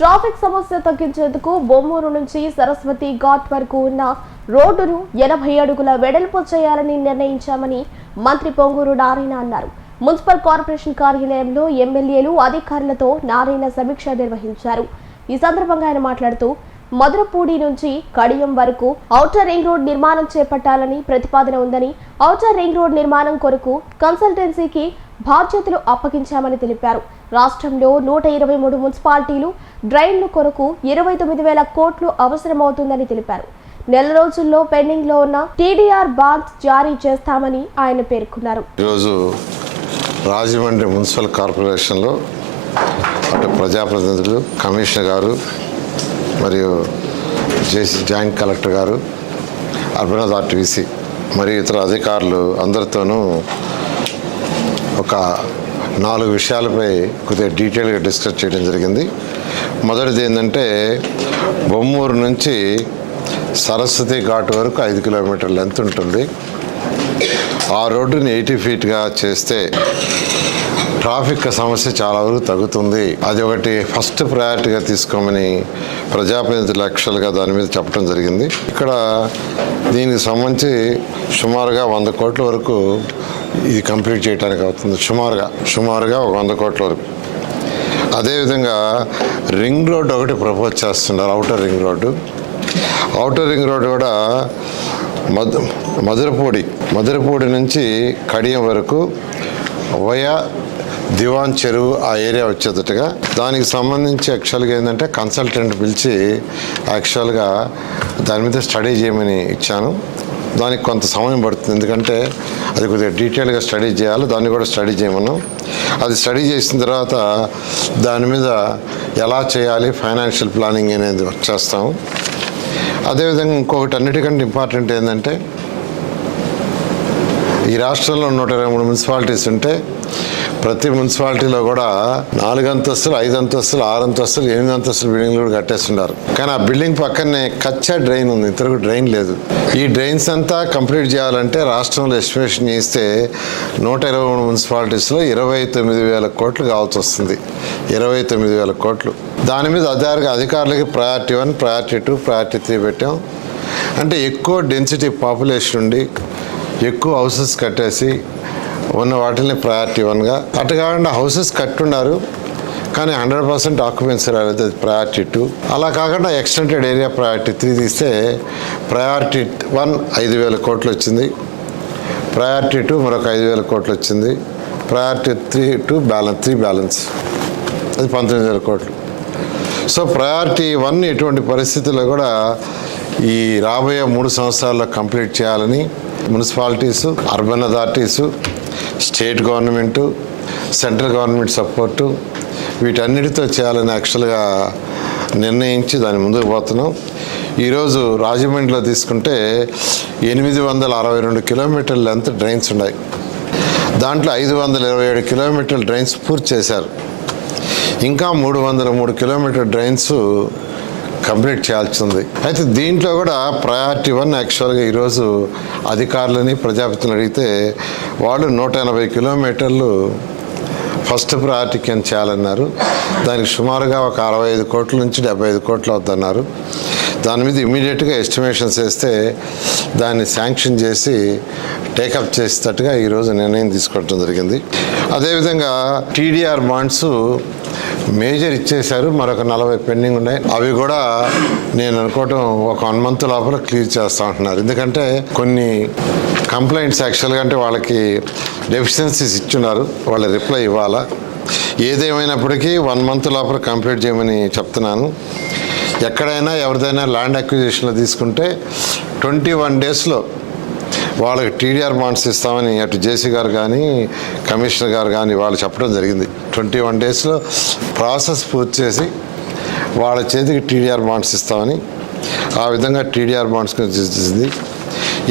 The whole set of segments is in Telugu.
ట్రాఫిక్ సమస్య తగ్గించేందుకు బొమ్మూరు నుంచి సరస్వతి ఘాట్ వరకు ఉన్న రోడ్డును ఎనభై అడుగుల వెడల్పు చేయాలని నిర్ణయించామని మంత్రి పొంగూరు నారాయణ అన్నారు. మున్సిపల్ కార్పొరేషన్ కార్యాలయంలో ఎమ్మెల్యేలు అధికారులతో నారాయణ సమీక్ష నిర్వహించారు. ఈ సందర్భంగా ఆయన మాట్లాడుతూ మధురపూడి నుంచి కడియం వరకు ఔటర్ రింగ్ రోడ్ నిర్మాణం చేపట్టాలని ప్రతిపాదన ఉందని ఔటర్ రింగ్ రోడ్ నిర్మాణం కొరకు కన్సల్టెన్సీకి బాధ్యతలు అప్పగించామని తెలిపారు. రాష్ట్రంలో నూట ఇరవై మూడు మున్సిపాలిటీలు డ్రైన్లు కొరకు ఇరవై తొమ్మిది వేల కోట్లు అవసరమవుతుందని తెలిపారు. నెల రోజుల్లో పెండింగ్లో ఉన్న టీడీఆర్ బాండ్స్ జారీ చేస్తామని ఆయన పేర్కొన్నారు. ఈరోజు రాజమండ్రి మున్సిపల్ కార్పొరేషన్లో అటు ప్రజాప్రతినిధులు కమిషనర్ గారు మరియు జేసీ జాయింట్ కలెక్టర్ గారు అర్బన్ ఆర్టీసీ మరియు ఇతర అధికారులు అందరితోనూ ఒక నాలుగు విషయాలపై కొద్దిగా డీటెయిల్గా డిస్కస్ చేయడం జరిగింది. మొదటిది ఏంటంటే బొమ్మూరు నుంచి సరస్వతి ఘాట్ వరకు ఐదు కిలోమీటర్ లెంత్ ఉంటుంది. ఆ రోడ్డుని ఎయిటీ ఫీట్గా చేస్తే ట్రాఫిక్ సమస్య చాలా వరకు తగ్గుతుంది. అది ఒకటి ఫస్ట్ ప్రయారిటీగా తీసుకోమని ప్రజాప్రతినిధులు లక్షలుగా దాని మీద చెప్పడం జరిగింది. ఇక్కడ దీనికి సంబంధించి సుమారుగా వంద కోట్ల వరకు ఇది కంప్లీట్ చేయడానికి అవుతుంది. సుమారుగా సుమారుగా ఒక వంద కోట్ల వరకు. అదేవిధంగా రింగ్ రోడ్ ఒకటి ప్రపోజ్ చేస్తున్నారు outer ring road. Outer ring road కూడా మధు మధురపూడి మధురపూడి నుంచి కడియం వరకు వయా దివాన్ చెరువు ఆ ఏరియా వచ్చేటట్టుగా. దానికి సంబంధించి యాక్చువల్గా ఏంటంటే కన్సల్టెంట్ పిలిచి యాక్చువల్గా దాని మీద స్టడీ చేయమని ఇచ్చాను. దానికి కొంత సమయం పడుతుంది. ఎందుకంటే అది కొద్దిగా డీటెయిల్గా స్టడీ చేయాలి. దాన్ని కూడా స్టడీ చేయమన్నాం. అది స్టడీ చేసిన తర్వాత దాని మీద ఎలా చేయాలి ఫైనాన్షియల్ ప్లానింగ్ అనేది వర్క్ చేస్తాము అదేవిధంగా ఇంకొకటి అన్నిటికంటే ఇంపార్టెంట్ ఏంటంటే ఈ రాష్ట్రంలో నూట ఇరవై మూడు మున్సిపాలిటీస్ ఉంటే ప్రతి మున్సిపాలిటీలో కూడా నాలుగు అంతస్తులు ఐదు అంతస్తులు ఆరు అంతస్తులు ఎనిమిది అంతస్తులు బిల్డింగ్లు కూడా కట్టేస్తున్నారు. కానీ ఆ బిల్డింగ్ పక్కనే కచ్చా డ్రైన్ ఉంది. ఇంతకు డ్రైన్ లేదు. ఈ డ్రైన్స్ అంతా కంప్లీట్ చేయాలంటే రాష్ట్రంలో ఎస్టిమేషన్ చేస్తే నూట ఇరవై మూడు మున్సిపాలిటీస్లో ఇరవై తొమ్మిది వేల కోట్లు కావాల్సి వస్తుంది. ఇరవై తొమ్మిది వేల కోట్లు. దాని మీద అధికారులకు అధికారులకి priority one priority two priority three పెట్టాం. అంటే ఎక్కువ డెన్సిటీ పాపులేషన్ ఉండి ఎక్కువ హౌసెస్ కట్టేసి ఉన్న వాటిని ప్రయారిటీ వన్గా అటు కాకుండా హౌసెస్ కట్టున్నారు కానీ హండ్రెడ్ పర్సెంట్ ఆక్యుపెన్సీ రాలేదు అది ప్రయారిటీ టూ అలా కాకుండా ఎక్స్టెంటెడ్ ఏరియా ప్రయారిటీ త్రీ తీస్తే ప్రయారిటీ వన్ ఐదు వేల కోట్లు వచ్చింది. ప్రయారిటీ టూ మరొక ఐదు వేల కోట్లు వచ్చింది. Priority three two balance three balance అది పంతొమ్మిది వేల కోట్లు. సో ప్రయారిటీ వన్ ఎటువంటి పరిస్థితుల్లో కూడా ఈ రాబోయే మూడు సంవత్సరాల్లో కంప్లీట్ చేయాలని municipalities urban authorities state government central government support వీటన్నిటితో చేయాలని యాక్చువల్గా నిర్ణయించి దాని ముందుకు పోతున్నాం. ఈరోజు రాజమండ్రిలో తీసుకుంటే ఎనిమిది వందల అరవై రెండు కిలోమీటర్ల లెంత్ డ్రైన్స్ ఉన్నాయి. దాంట్లో ఐదు వందల ఇరవై ఏడు కిలోమీటర్ల డ్రైన్స్ పూర్తి చేశారు. ఇంకా మూడు వందల మూడు కిలోమీటర్ డ్రైన్స్ కంప్లీట్ చేయాల్సి ఉంది అయితే దీంట్లో కూడా ప్రయారిటీ వన్ యాక్చువల్గా ఈరోజు అధికారులని ప్రజాపతిని అడిగితే వాళ్ళు నూట ఎనభై కిలోమీటర్లు ఫస్ట్ ప్రయారిటీ కింద చేయాలన్నారు. దానికి సుమారుగా ఒక అరవై ఐదు కోట్ల నుంచి డెబ్బై ఐదు కోట్లు అవుతున్నారు. దాని మీద ఇమీడియట్గా ఎస్టిమేషన్స్ వేస్తే దాన్ని శాంక్షన్ చేసి టేకప్ చేసేటట్టుగా ఈరోజు నిర్ణయం తీసుకోవడం జరిగింది. అదేవిధంగా టీడీఆర్ బాండ్స్ మేజర్ ఇచ్చేశారు. మరొక నలభై పెండింగ్ ఉన్నాయి. అవి కూడా నేను అనుకోవటం ఒక వన్ మంత్ లోపల క్లియర్ చేస్తా ఉంటున్నారు ఎందుకంటే కొన్ని కంప్లైంట్స్ యాక్చువల్గా అంటే వాళ్ళకి డెఫిషియన్సీస్ ఇచ్చున్నారు. వాళ్ళ రిప్లై ఇవ్వాలా? ఏదేమైనప్పటికీ వన్ మంత్ లోపల కంప్లీట్ చేయమని చెప్తున్నాను. ఎక్కడైనా ఎవరిదైనా ల్యాండ్ అక్విజిషన్లో తీసుకుంటే ట్వంటీ వన్ డేస్లో వాళ్ళకి టీడీఆర్ బాండ్స్ ఇస్తామని అటు జేసీ గారు కానీ కమిషనర్ గారు కానీ వాళ్ళు చెప్పడం జరిగింది. ట్వంటీ వన్ డేస్లో ప్రాసెస్ పూర్తి చేసి వాళ్ళ చేతికి టీడీఆర్ బాండ్స్ ఇస్తామని ఆ విధంగా టీడీఆర్ బాండ్స్ గురించి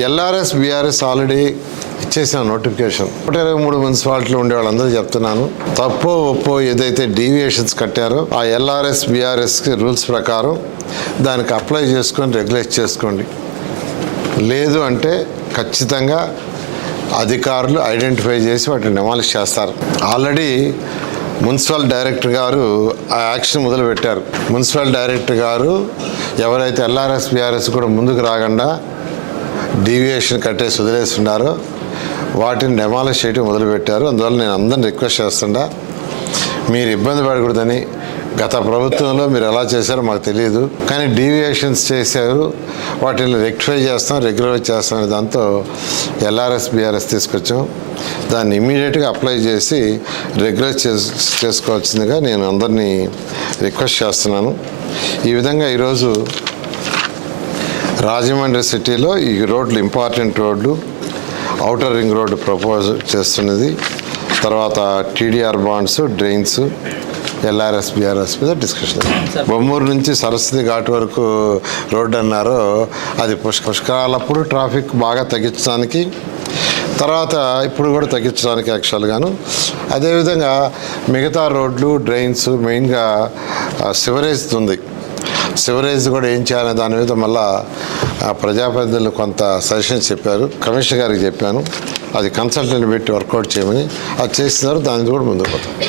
ఎల్ఆర్ఎస్ బీఆర్ఎస్ ఆల్రెడీ చేసిన నోటిఫికేషన్. నూట ఇరవై మూడు మున్సిపాలిటీలు ఉండే వాళ్ళందరూ చెప్తున్నాను. తప్పో ఒప్పో ఏదైతే డీవియేషన్స్ కట్టారో ఆ ఎల్ఆర్ఎస్ బీఆర్ఎస్ రూల్స్ ప్రకారం దానికి అప్లై చేసుకొని రెగ్యులేట్ చేసుకోండి. లేదు అంటే ఖచ్చితంగా అధికారులు ఐడెంటిఫై చేసి వాటిని డెమాలిష్ చేస్తారు. ఆల్రెడీ మున్సిపల్ డైరెక్టర్ గారు ఆ యాక్షన్ మొదలుపెట్టారు. మున్సిపల్ డైరెక్టర్ గారు ఎవరైతే ఎల్ఆర్ఎస్ బీఆర్ఎస్ కూడా ముందుకు రాకుండా డీవియేషన్ కట్టేసి వదిలేస్తున్నారో వాటిని డెమాలిష్ చేయడం మొదలుపెట్టారు. అందువల్ల నేను అందరిని రిక్వెస్ట్ చేస్తుండా మీరు ఇబ్బంది పడకూడదని గత ప్రభుత్వంలో మీరు ఎలా చేశారో మాకు తెలియదు. కానీ డీవియేషన్స్ చేశారు. వాటిని రెక్టిఫై చేస్తాం రెగ్యులర్ చేస్తాం అనే దాంతో ఎల్ఆర్ఎస్ బీఆర్ఎస్ తీసుకొచ్చాం. దాన్ని ఇమీడియట్గా అప్లై చేసి రెగ్యులర్ చే చేసుకోవాల్సిందిగా నేను అందరినీ రిక్వెస్ట్ చేస్తున్నాను. ఈ విధంగా ఈరోజు రాజమండ్రి సిటీలో ఈ రోడ్లు ఇంపార్టెంట్ రోడ్లు ఔటర్ రింగ్ రోడ్డు ప్రపోజ్ చేస్తున్నది. తర్వాత TDR bonds drains LRS BRS మీద డిస్కషన్ బొమ్మూరు నుంచి సరస్వతి ఘాట్ వరకు రోడ్డు అన్నారు. అది పుష్క పుష్కరాలప్పుడు ట్రాఫిక్ బాగా తగ్గించడానికి. తర్వాత ఇప్పుడు కూడా తగ్గించడానికి యాక్చువల్గాను అదేవిధంగా మిగతా రోడ్లు డ్రైన్స్ మెయిన్గా సివరేజ్ ఉంది. సివరేజ్ కూడా ఏం చేయాలనే దాని మీద మళ్ళీ ఆ ప్రజాప్రతినిధులు కొంత సజెషన్స్ చెప్పారు. కమిషనర్ గారికి చెప్పాను. అది కన్సల్టెంట్ పెట్టి వర్కౌట్ చేయమని. అది చేస్తున్నారు. దాని కూడా ముందుకు పోతాం.